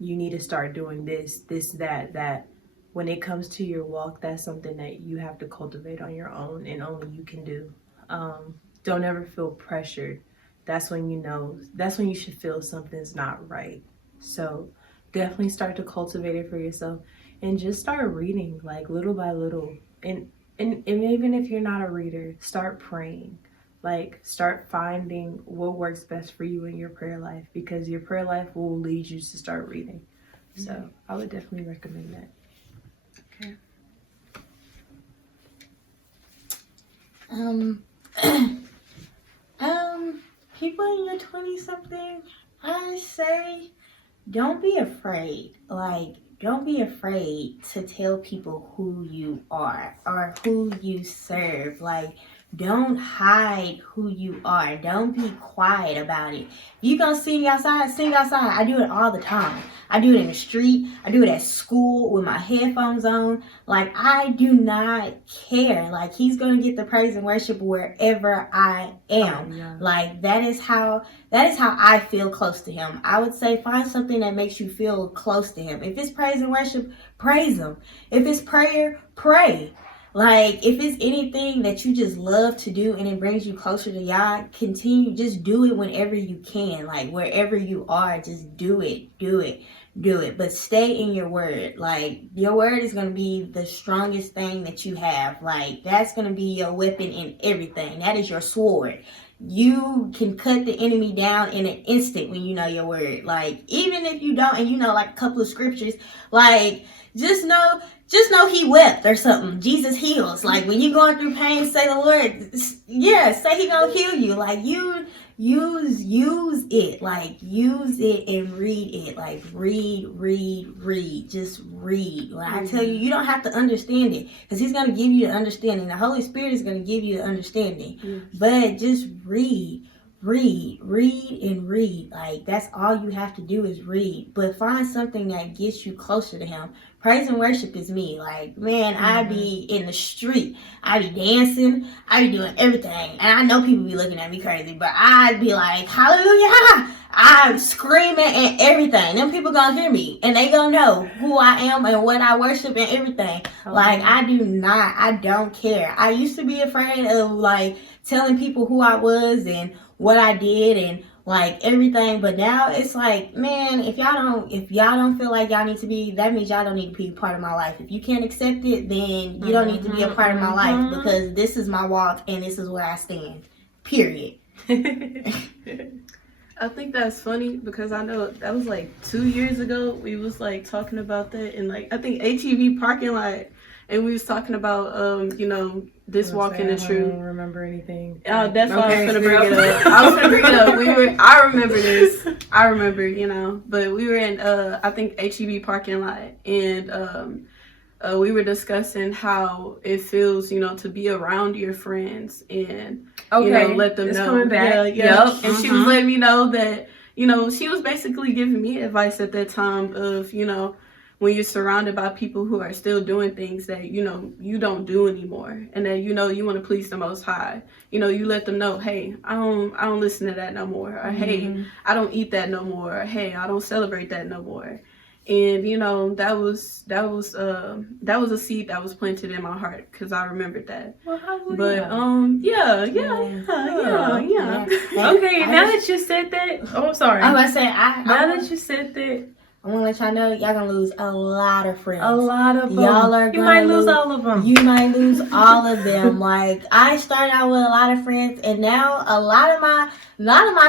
you need to start doing this, that. When it comes to your walk, that's something that you have to cultivate on your own and only you can do. Don't ever feel pressured. That's when you should feel something's not right. So definitely start to cultivate it for yourself and just start reading like little by little. And even if you're not a reader, start praying. Like start finding what works best for you in your prayer life, because your prayer life will lead you to start reading. So I would definitely recommend that. Okay. People in your 20-something, I say, don't be afraid. Like, don't be afraid to tell people who you are or who you serve. Like, don't hide who you are. Don't be quiet about it. You gonna sing outside, sing outside. I do it all the time. I do it in the street. I do it at school with my headphones on. Like, I do not care. Like, he's gonna get the praise and worship wherever I am. Yeah. Like, that is how I feel close to him. I would say find something that makes you feel close to him. If it's praise and worship, praise him. If it's prayer, pray. Like, if it's anything that you just love to do and it brings you closer to God, continue. Just do it whenever you can. Like, wherever you are, just do it. But stay in your word. Like, your word is going to be the strongest thing that you have. Like, that's going to be your weapon in everything. That is your sword. You can cut the enemy down in an instant when you know your word. Like, even if you don't, and you know, like, a couple of scriptures, like, just know he wept or something. Jesus heals. Like, when you're going through pain, say the Lord. Yeah, say he gonna heal you. Like, you use it. Like, use it and read it. Like, read. Just read. Like, I tell you, you don't have to understand it, because he's gonna give you the understanding. The Holy Spirit is gonna give you the understanding. But just read. Like, that's all you have to do is read. But find something that gets you closer to him. Praise and worship is me. Like, man, I be in the street. I be dancing. I be doing everything. And I know people be looking at me crazy, but I'd be like, hallelujah. I'm screaming and everything. Them people gonna hear me. And they gonna know who I am and what I worship and everything. Like, I don't care. I used to be afraid of, like, telling people who I was and what I did and, like, everything. But now it's like, man, if y'all don't feel like y'all need to be, that means y'all don't need to be a part of my life. If you can't accept it, then you don't need to be a part of my life, because this is my walk and this is where I stand. Period. I think that's funny, because I know that was like 2 years ago. We was like talking about that in, like, I think HEB parking lot, and we was talking about this walk in the truth. I don't remember anything. That's why I was gonna bring it up. I remember this. I remember, but we were in I think HEB parking lot, and we were discussing how it feels, to be around your friends and let them know. Coming back. Yeah. And she was letting me know that, she was basically giving me advice at that time of, when you're surrounded by people who are still doing things that, you don't do anymore, and that, you want to please the Most High, you let them know, hey, I don't listen to that no more, or hey, I don't eat that no more, or hey, I don't celebrate that no more. And, that was a seed that was planted in my heart, because I remembered that. Well, but, yeah. Okay, now that you said that, I'm sorry. I was gonna say, that you said that, I want to let y'all know, y'all gonna lose a lot of friends. A lot of them. Y'all are You might lose all of them. You might lose all of them. Like, I started out with a lot of friends, and now a lot of my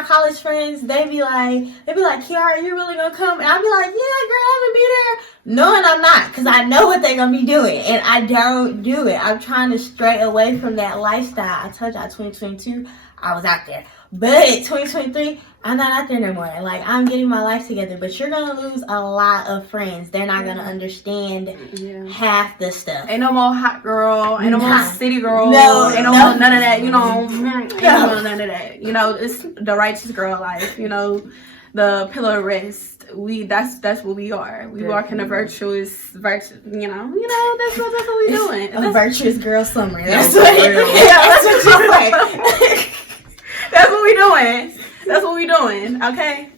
college friends, they be like, Kiara, you really gonna come? And I'll be like, yeah, girl, I'm gonna be there. No, and I'm not, because I know what they're gonna be doing, and I don't do it. I'm trying to stray away from that lifestyle. I told y'all, 2022, I was out there But 2023, I'm not out there no more. Like, I'm getting my life together. But you're going to lose a lot of friends. They're not going to understand half the stuff. Ain't no more hot girl. Ain't no more city girl. No, ain't no more none of that. You know, ain't no more none of that. You know, it's the righteous girl life. You know, the pillar of rest. That's what we are. We walk in a virtuous. You know, that's what we doing. A virtuous girl summer. That's what you're like. That's what we doing. That's what we doing. Okay.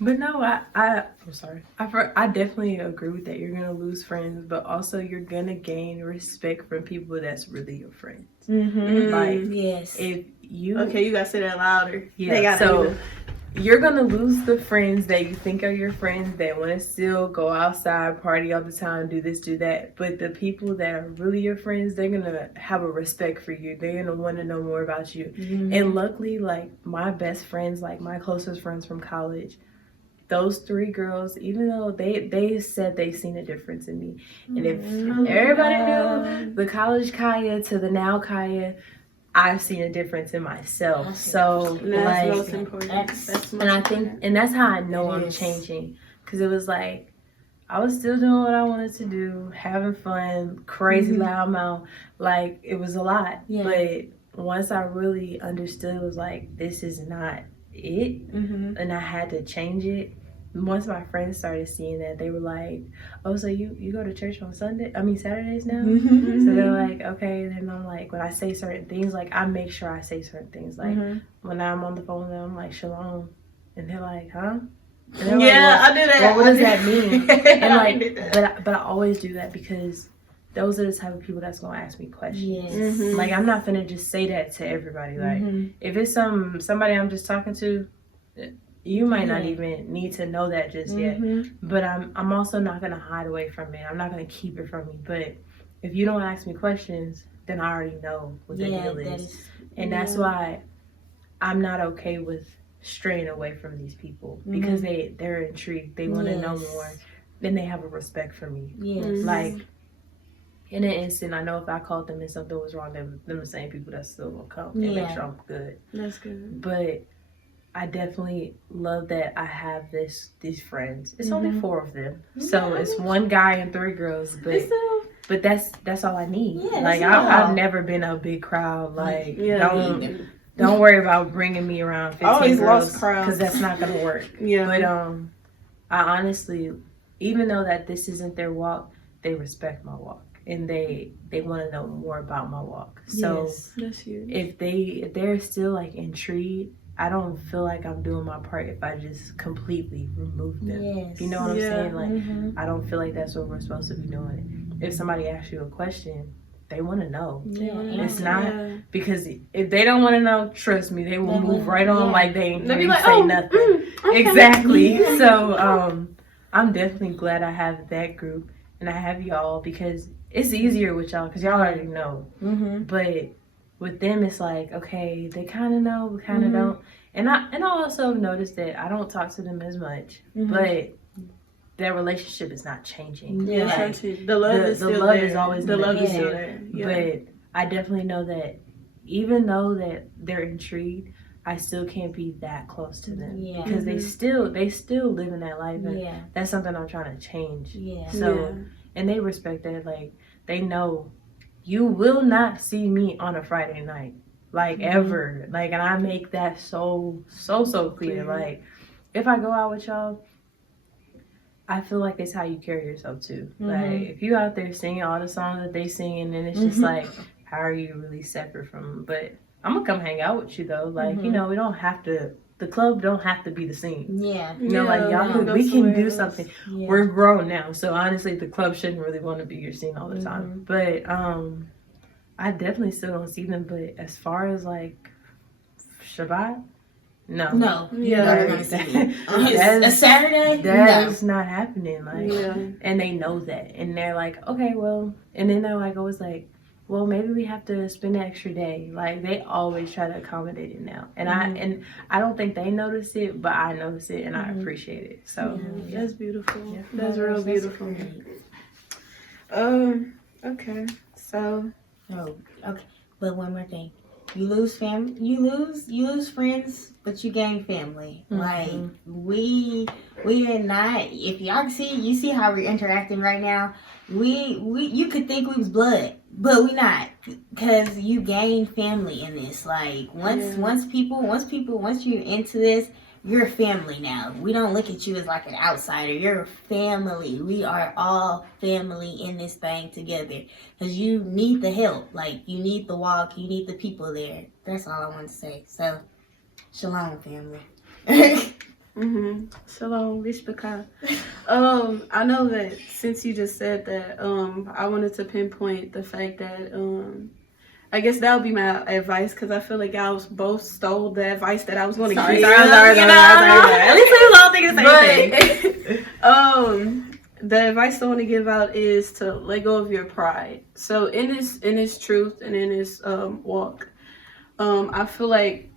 But no, I'm sorry. I definitely agree with that. You're gonna lose friends, but also you're gonna gain respect from people that's really your friends. Mm-hmm. Like, yes. If you you gotta say that louder. Yeah. So you're gonna lose the friends that you think are your friends that want to still go outside, party all the time, do this, do that. But the people that are really your friends, they're gonna have a respect for you. They're gonna want to know more about you. Mm-hmm. And luckily, like my best friends, like my closest friends from college, those 3 girls, even though they said they seen a difference in me, and if everybody knew the college Kaiya to the now Kaiya, I've seen a difference in myself. So that's most important. And that's how I know I'm changing, because it was like I was still doing what I wanted to do, having fun, crazy loud mouth, like it was a lot. But once I really understood, it was like, this is not it, and I had to change it. Once my friends started seeing that, they were like, oh, so you go to church on Saturdays now? So they're like, okay. And then I'm like, when I say certain things, like I make sure I say certain things. Like when I'm on the phone with them, I'm like, shalom. And they're like, huh? And like, I do that. Well, what does that mean? And like, but I always do that because those are the type of people that's gonna ask me questions. Like I'm not finna just say that to everybody. Like if it's somebody I'm just talking to, you might not even need to know that just yet. But I'm also not gonna hide away from it. I'm not gonna keep it from you. But if you don't ask me questions, then I already know what the deal is. And that's why I'm not okay with straying away from these people, because they're intrigued. They want to know more. Then they have a respect for me. Like in an instant, I know if I called them and something was wrong, them the same people that's still gonna come and make sure I'm good. That's good. But I definitely love that I have these friends. It's only 4 of them, so it's 1 guy and 3 girls. But that's all I need. Like I've never been a big crowd. Like don't worry about bringing me around 15 girls, because that's not gonna work. But I honestly, even though that this isn't their walk, they respect my walk. And they want to know more about my walk. So that's huge. If they're still like intrigued, I don't feel like I'm doing my part if I just completely remove them. You know what I'm saying? Like I don't feel like that's what we're supposed to be doing. If somebody asks you a question, they want to know. It's not because if they don't want to know, trust me, they will move right on like they ain't going to say nothing. Okay. Exactly. So I'm definitely glad I have that group and I have y'all, because it's easier with y'all because y'all already know. But with them, it's like, okay, they kind of know, we kind of don't. And I also noticed that I don't talk to them as much, but their relationship is not changing. Like, the love is still love there. is always the love there. is still there. But I definitely know that even though that they're intrigued, I still can't be that close to them because they still live in that life, and that's something I'm trying to change. So and they respect that. Like they know you will not see me on a Friday night, like ever. Like, and I make that so clear. Like if I go out with y'all, I feel like it's how you carry yourself too. Like if you out there singing all the songs that they sing, and then it's just like, how are you really separate from them? But I'm gonna come hang out with you though. Like you know, we don't have to. The club don't have to be the same. You know, like y'all we can do something. We're grown now, so honestly, the club shouldn't really want to be your scene all the time. But I definitely still don't see them. But as far as like Shabbat, no, that's a Saturday. That's not happening. Like, and they know that, and they're like, okay, well, and then they're like always like, well, maybe we have to spend an extra day. Like they always try to accommodate it now, and I don't think they notice it, but I notice it, and I appreciate it. So that's beautiful. That's real beautiful. Okay, so okay, but one more thing. You lose family, you lose friends, but you gain family. Like we did not. If y'all see, you see how we're interacting right now. You could think we was blood, but we not, because you gain family in this. Like once you're into this, you're family now. We don't look at you as like an outsider. You're family. We are all family in this thing together. Because you need the help. Like, you need the walk. You need the people there. That's all I want to say. So, shalom, family. Shalom, Vishbaka. I know that since you just said that, I wanted to pinpoint the fact that, I guess that would be my advice, because I feel like y'all both stole the advice that I was going to give. Sorry. At least we was all thinking the same thing. The advice I want to give out is to let go of your pride. So in this truth and in this walk, I feel like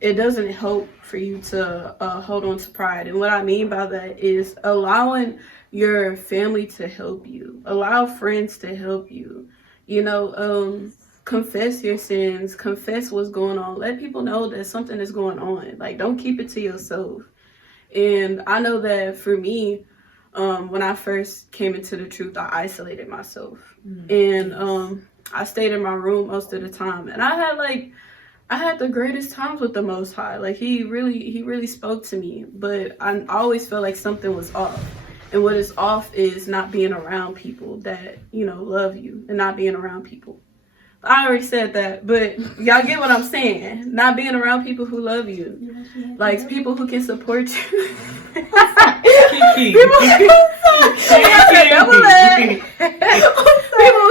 it doesn't help for you to hold on to pride. And what I mean by that is allowing your family to help you, allow friends to help you. Confess your sins, confess what's going on. Let people know that something is going on. Like, don't keep it to yourself. And I know that for me, when I first came into the truth, I isolated myself. And I stayed in my room most of the time. And I had the greatest times with the Most High. Like, he really spoke to me. But I always felt like something was off. And what is off is not being around people that, love you, and not being around people. I already said that, but y'all get what I'm saying. Not being around people who love you. Like, people who can support you. People who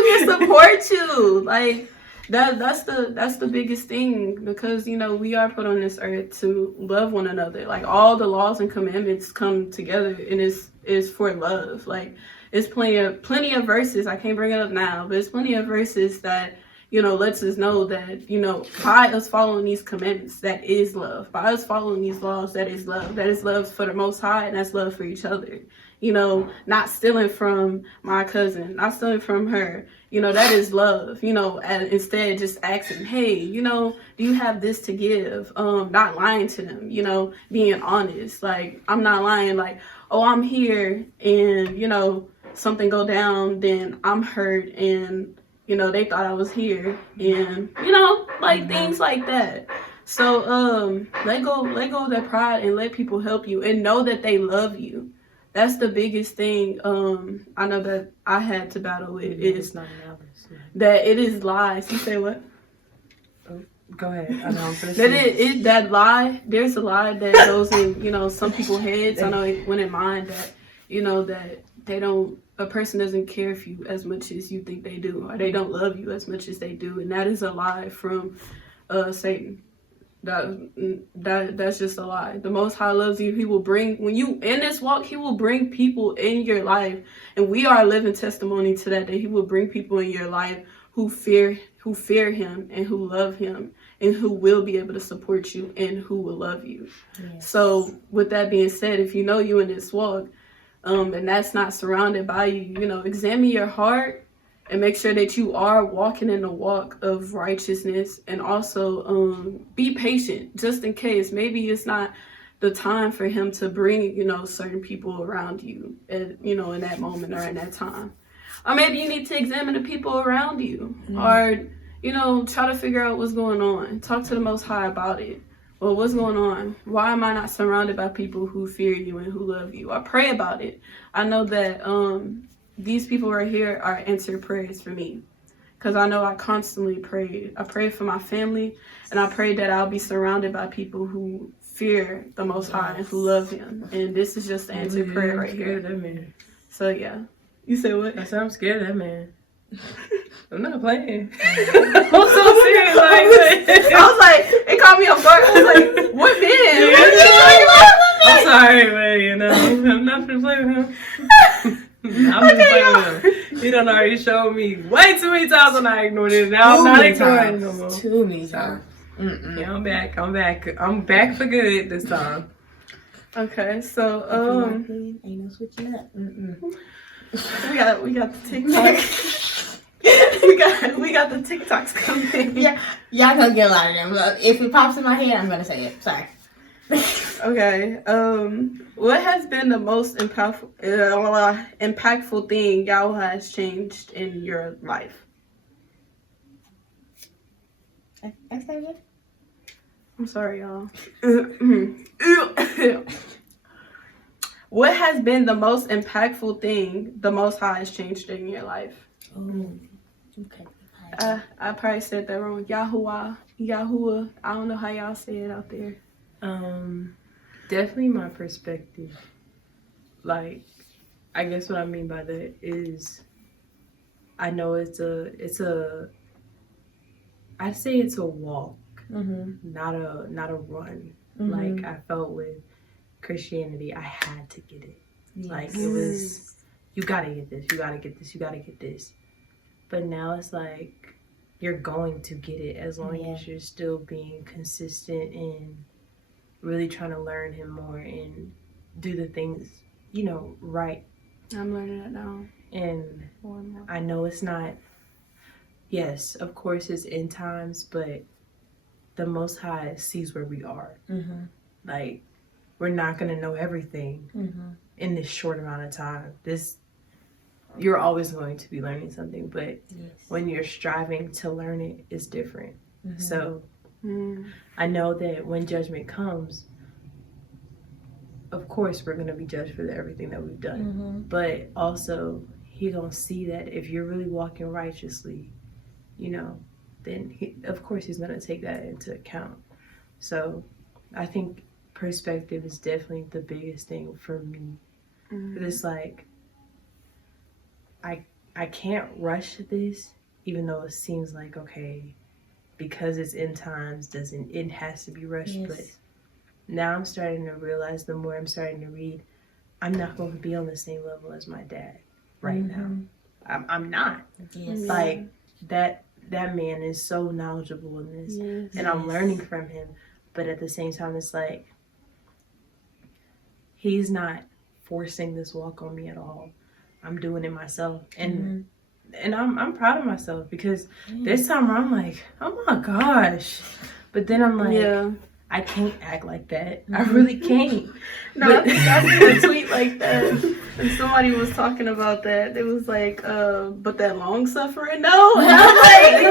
can support you. Like, that's the biggest thing, because, we are put on this earth to love one another. Like, all the laws and commandments come together, and is for love. Like, it's plenty of verses. I can't bring it up now, but it's plenty of verses that lets us know that, by us following these commandments, that is love. By us following these laws, that is love. That is love for the Most High, and that's love for each other. Not stealing from my cousin, not stealing from her. That is love. And instead just asking, hey, do you have this to give? Not lying to them, being honest. Like, I'm not lying, like, oh, I'm here, and, something go down, then I'm hurt, and they thought I was here, and like things like that. So let go of that pride and let people help you, and know that they love you. That's the biggest thing. I know that I had to battle with is that it is lies. You say what? Go ahead. I know. That lie. There's a lie that goes in some people's heads. I know it went in mine that that they don't. A person doesn't care for you as much as you think they do, or they don't love you as much as they do, and that is a lie from Satan. That's just a lie. The Most High loves you. He will bring, when you in this walk, he will bring people in your life, and we are a living testimony to that he will bring people in your life who fear him and who love him and who will be able to support you and who will love you. Yes. So with that being said, if you in this walk, and that's not surrounded by you, examine your heart and make sure that you are walking in the walk of righteousness, and also be patient, just in case maybe it's not the time for him to bring certain people around you at, in that moment or in that time. Or maybe you need to examine the people around you, or try to figure out what's going on. Talk to the Most High about it. Well, what's going on? Why am I not surrounded by people who fear you and who love you? I pray about it. I know that these people right here are answered prayers for me, because I know I constantly pray. I pray for my family, and I pray that I'll be surrounded by people who fear the Most High and who love him. And this is just the answered prayer right here. That man. So yeah. You said what? I said I'm scared of that man. I'm not playing. I'm so serious. I was like, it caught me off guard. I was like, what man? I'm sorry, but I'm not gonna play with him. I'm just playing with him. He done already showed me way too many times when I ignored it. Now I'm not ignoring it no more. Too many times. Yeah, I'm back. I'm back for good this time. Okay, so ain't no switching up. We got the TikTok. we got the TikToks coming. Yeah, y'all gonna get a lot of them. Look, if it pops in my head, I'm gonna say it. Sorry. Okay. What has been the most impactful thing y'all has changed in your life? I'm sorry, y'all. What has been the most impactful thing the Most High has changed in your life? Oh, okay. I probably said that wrong. Yahuwah. I don't know how y'all say it out there. Definitely my perspective. Like, I guess what I mean by that is, I know I'd say it's a walk, not a run. Like I felt with Christianity, I had to get it. Yes. Like it was, you gotta get this, you gotta get this, you gotta get this. But now it's like you're going to get it as long as you're still being consistent and really trying to learn Him more and do the things, right. I'm learning that now. And More and more. I know it's not, yes, of course it's end times, but the Most High sees where we are. Like, we're not going to know everything in this short amount of time. You're always going to be learning something, but when you're striving to learn it, it's different. So I know that when judgment comes, of course we're going to be judged for everything that we've done. But also, He gonna see that if you're really walking righteously, then of course He's gonna take that into account. So I think perspective is definitely the biggest thing for me. It's like I can't rush this, even though it seems like, okay, because it's end times, it has to be rushed. But now I'm starting to realize, the more I'm starting to read, I'm not going to be on the same level as my dad right now. I'm not. Like that man is so knowledgeable in this, and I'm learning from him. But at the same time, it's like he's not forcing this walk on me at all. I'm doing it myself, and I'm proud of myself, because this time where I'm like, oh my gosh, but then I'm like, I can't act like that. I really can't. No, I think I seen a tweet like that, and somebody was talking about that. It was like, but that long suffering, no. And I'm like,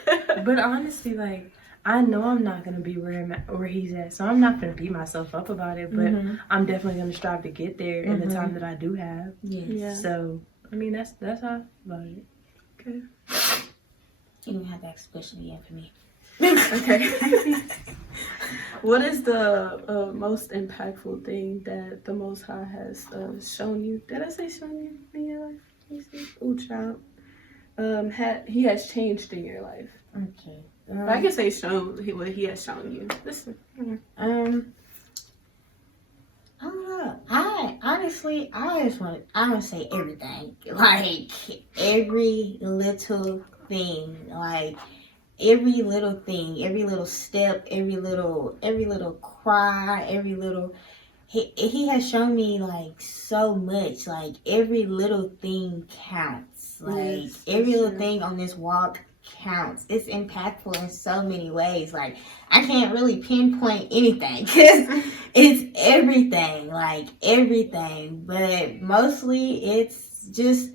yeah. But honestly, like, I know I'm not gonna be where he's at, so I'm not gonna beat myself up about it. But I'm definitely gonna strive to get there in the time that I do have. So I mean, that's how I feel about it. Okay. You don't have to ask a question again for me. Okay. What is the most impactful thing that the Most High has shown you? Did I say shown you in your life? Let me see. Ooh, child. He has changed in your life. Okay. I can say shown what He has shown you. Listen. I don't know. I want to say everything. Like, every little thing. Like, every little thing, every little step, every little cry, he has shown me, like, so much. Like, every little thing counts. Like, every little thing on this walk counts. It's impactful in so many ways. Like, I can't really pinpoint anything, because it's everything, like everything. But mostly it's just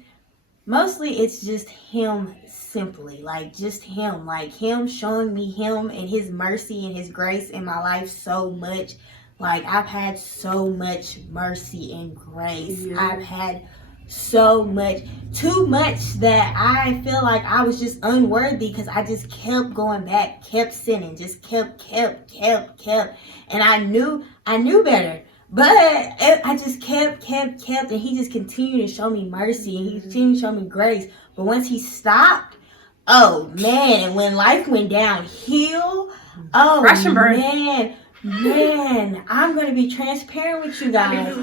Him, simply, like, just Him, like Him showing me Him and His mercy and His grace in my life so much. Like, I've had so much mercy and grace. I've had so much, too much, that I feel like I was just unworthy, because I just kept going back, kept sinning, just kept, and I knew better, but I just kept, and He just continued to show me mercy, and He continued to show me grace. But once He stopped, oh man, and when life went downhill, oh crash and burn. Man, I'm gonna be transparent with you guys.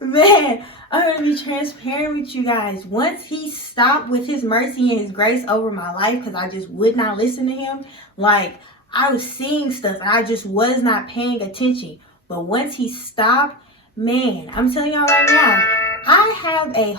Man, I'm gonna be transparent with you guys. Once He stopped with His mercy and His grace over my life, because I just would not listen to Him, like, I was seeing stuff and I just was not paying attention. But once He stopped, man, I'm telling y'all right now, I have a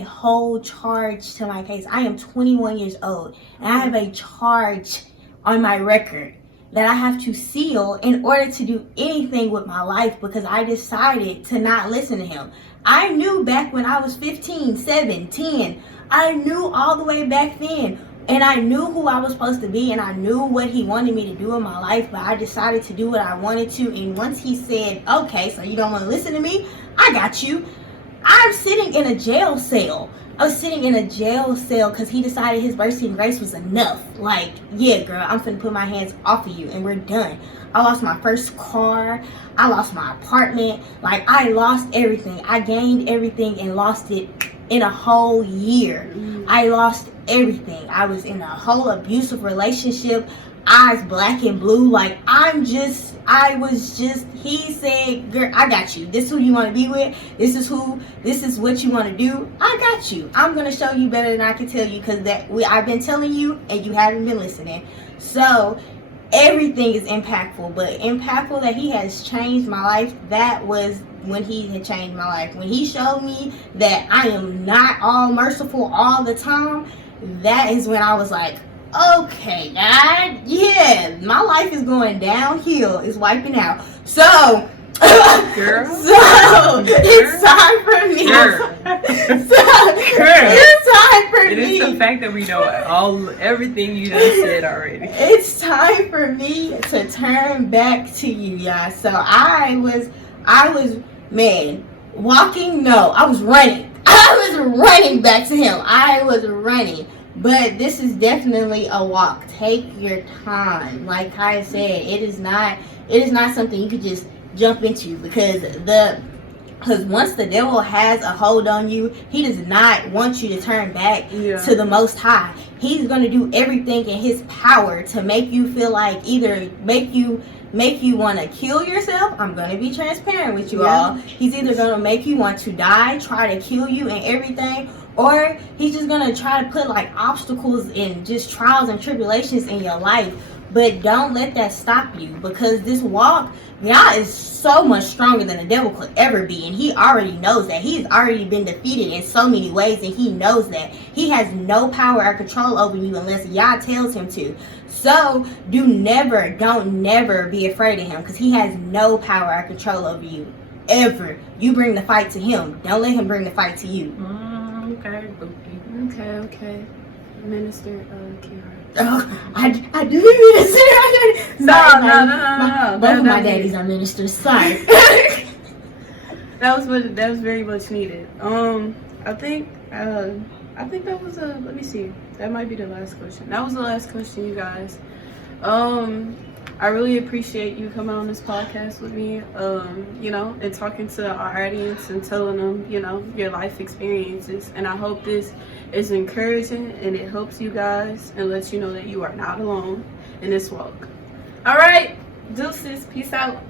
whole charge to my case. I am 21 years old, and I have a charge on my record that I have to seal in order to do anything with my life, because I decided to not listen to him. I knew back when I was 15, 7, 10, I knew all the way back then, and I knew who I was supposed to be, and I knew what he wanted me to do in my life, but I decided to do what I wanted to. And once he said, okay, so you don't want to listen to me, I got you. I'm sitting in a jail cell. I was sitting in a jail cell because he decided his mercy and grace was enough. Like, yeah, girl, I'm finna put my hands off of you and we're done. I lost my first car. I lost my apartment. Like, I lost everything. I gained everything and lost it in a whole year. I lost everything. I was in a whole abusive relationship. Eyes black and blue. Like, he said, girl, I got you. This is who you want to be with. This is what you want to do. I got you. I'm going to show you better than I can tell you, because I've been telling you and you haven't been listening. So everything is impactful, but impactful that he has changed my life. That was when he had changed my life. When he showed me that I am not all merciful all the time, that is when I was like, okay, God, yeah, my life is going downhill. It's wiping out. So, Girl. It's time for me. It's time for me. It is the fact that we know everything you just said already. It's time for me to turn back to you, y'all. So I was, man, walking. No, I was running. I was running back to him. I was running. But this is definitely a walk. Take your time. Like Kaiya said, it is not something you could just jump into, because once the devil has a hold on you, he does not want you to turn back to the Most High. He's going to do everything in his power to make you feel like, either make you want to kill yourself. I'm going to be transparent with you all. He's either going to make you want to die, try to kill you and everything, or he's just going to try to put like obstacles and just trials and tribulations in your life. But don't let that stop you, because this walk, God is so much stronger than the devil could ever be. And he already knows that. He's already been defeated in so many ways, and he knows that. He has no power or control over you unless Yah tells him to. So don't never be afraid of him, because he has no power or control over you. Ever. You bring the fight to him. Don't let him bring the fight to you. Okay. Minister Kiara. Oh, I do minister. No. Both of my daddies are ministers. Sorry. That was very much needed. I think that was let me see. That might be the last question. That was the last question, you guys. I really appreciate you coming on this podcast with me, and talking to our audience and telling them, your life experiences. And I hope this is encouraging and it helps you guys and lets you know that you are not alone in this walk. All right, deuces, peace out.